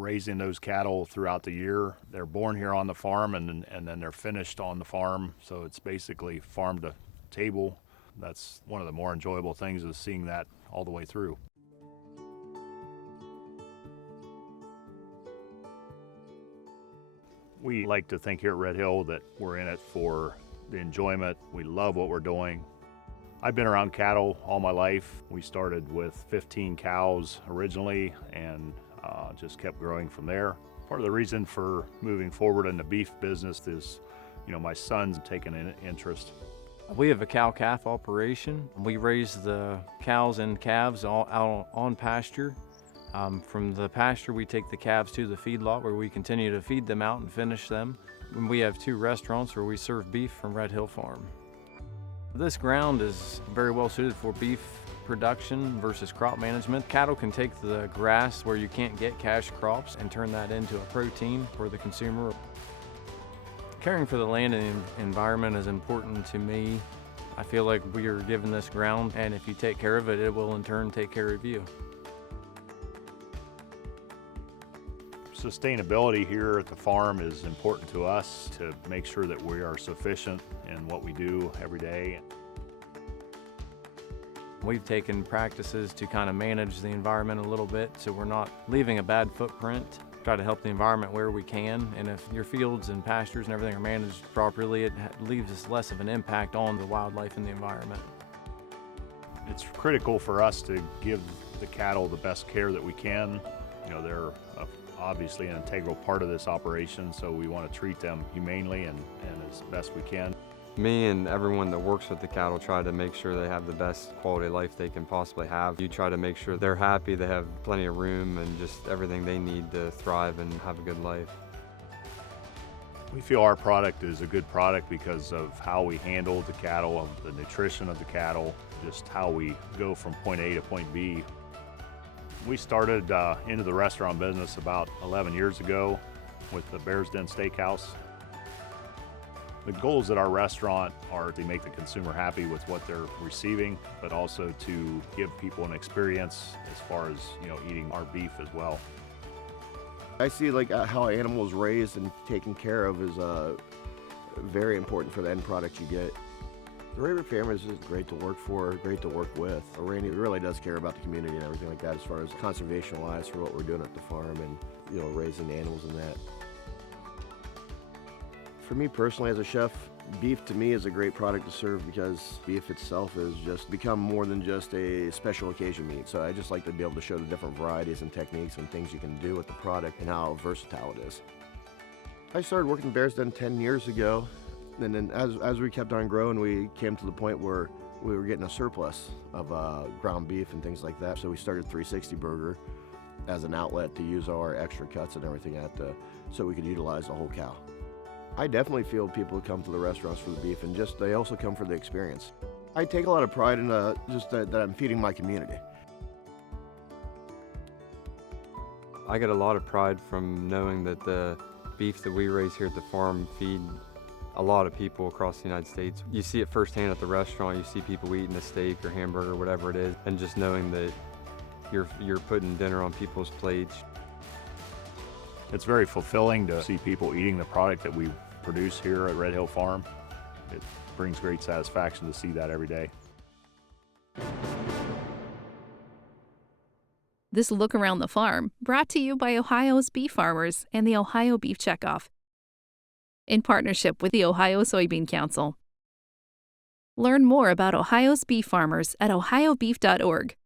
raising those cattle throughout the year. They're born here on the farm and then they're finished on the farm. So it's basically farm to table. That's one of the more enjoyable things, is seeing that all the way through. We like to think here at Red Hill that we're in it for the enjoyment. We love what we're doing. I've been around cattle all my life. We started with 15 cows originally and just kept growing from there. Part of the reason for moving forward in the beef business is, my son's taken an interest. We have a cow-calf operation. We raise the cows and calves all out on pasture. From the pasture, we take the calves to the feedlot where we continue to feed them out and finish them. And we have 2 restaurants where we serve beef from Red Hill Farm. This ground is very well suited for beef production versus crop management. Cattle can take the grass where you can't get cash crops and turn that into a protein for the consumer. Caring for the land and environment is important to me. I feel like we are given this ground, and if you take care of it, it will in turn take care of you. Sustainability here at the farm is important to us, to make sure that we are sufficient in what we do every day. We've taken practices to kind of manage the environment a little bit so we're not leaving a bad footprint. Try to help the environment where we can, and if your fields and pastures and everything are managed properly, it leaves us less of an impact on the wildlife and the environment. It's critical for us to give the cattle the best care that we can. They're obviously an integral part of this operation, so we want to treat them humanely and as best we can. Me and everyone that works with the cattle try to make sure they have the best quality of life they can possibly have. You try to make sure they're happy, they have plenty of room and just everything they need to thrive and have a good life. We feel our product is a good product because of how we handle the cattle, of the nutrition of the cattle, just how we go from point A to point B. We started into the restaurant business about 11 years ago with the Bear's Den Steakhouse. The goals at our restaurant are to make the consumer happy with what they're receiving, but also to give people an experience as far as, eating our beef as well. I see how an animal is raised and taken care of is very important for the end product you get. The Raber family is just great to work for, great to work with. Randy really does care about the community and everything like that as far as conservation-wise for what we're doing at the farm and, raising the animals and that. For me personally as a chef, beef to me is a great product to serve because beef itself has just become more than just a special occasion meat. So I just like to be able to show the different varieties and techniques and things you can do with the product and how versatile it is. I started working in Bear's Den 10 years ago, and then as we kept on growing, we came to the point where we were getting a surplus of ground beef and things like that. So we started 360 Burger as an outlet to use our extra cuts and everything so we could utilize the whole cow. I definitely feel people come to the restaurants for the beef, and they also come for the experience. I take a lot of pride in just that I'm feeding my community. I get a lot of pride from knowing that the beef that we raise here at the farm feed a lot of people across the United States. You see it firsthand at the restaurant. You see people eating a steak or hamburger, whatever it is, and just knowing that you're putting dinner on people's plates. It's very fulfilling to see people eating the product that we produce here at Red Hill Farm. It brings great satisfaction to see that every day. This look around the farm brought to you by Ohio's beef farmers and the Ohio Beef Checkoff, in partnership with the Ohio Soybean Council. Learn more about Ohio's beef farmers at ohiobeef.org.